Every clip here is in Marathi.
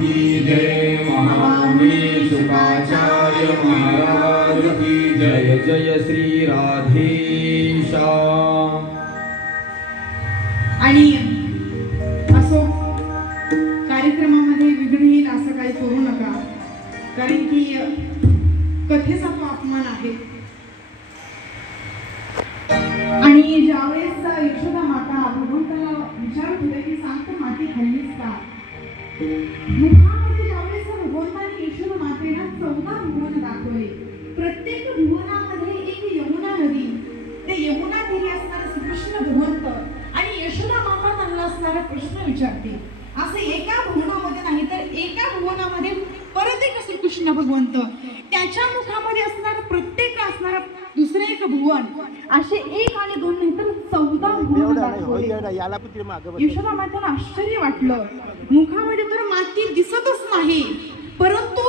की जय, महामुनी शुकाचार्य महाराज की जय. जय श्री राधेशा. आणि असो कार्यक्रमामध्ये विघ्न येईल असं काही करू नका, कारण की कथेचा तो अपमान आहे. आणि ज्यावेळेस यशोदा माता भगवंताला विचारत होते की सांगतो माती खाल्लीस का, मुखामध्ये ज्यावेळेस भगवंताने यशोदा मातेला 14 भुवन दाखवले. प्रत्येक भुवनामध्ये एक यमुना नदी, ते यमुना तीरी असणारा श्रीकृष्ण भगवंत आणि यशोदा माता त्यांना असणारा प्रश्न विचारते. असं एका भुवनामध्ये नाही तर एका भुवनामध्ये परत एक श्रीकृष्ण भगवंत, त्याच्या मुखामध्ये असणारा प्रत्येक असणारा दुसरे एक भुवन, असे 1 आणि 2 नाही तर 14 भुवन दाखवले. यशोदा मातेला आश्चर्य वाटलं. मुखामध्ये तर माती दिसतच नाही, परंतु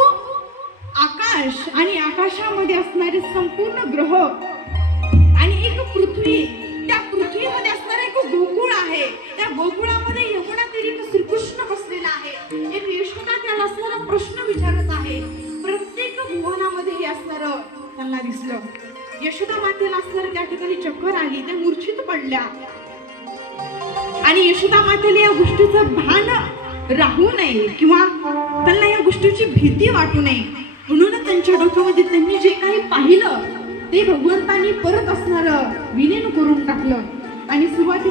आकाश आणि आकाशामध्ये असणारे संपूर्ण ग्रह आणि एक पृथ्वी, त्या पृथ्वीमध्ये असणारा एक गोकुळ आहे. त्या गोकुळामध्ये यमुना तीरी श्रीकृष्ण बसलेला आहे. एक यशोदा त्याला असणारा प्रश्न विचारत आहे. प्रत्येक भुवनामध्ये हे असणारं त्यांना दिसलं. यशोदा मातेला असणारं त्या ठिकाणी चक्कर आली, त्या मूर्छित पडल्या. आणि यशोदा मातेला या गोष्टीचं भान राहू नये किंवा त्यांना या गोष्टीची भीती वाटू नये म्हणून त्यांच्या डोक्यामध्ये त्यांनी जे काही पाहिलं ते भगवंतांनी परत असणारं विलीन करून टाकलं. आणि सुरुवाती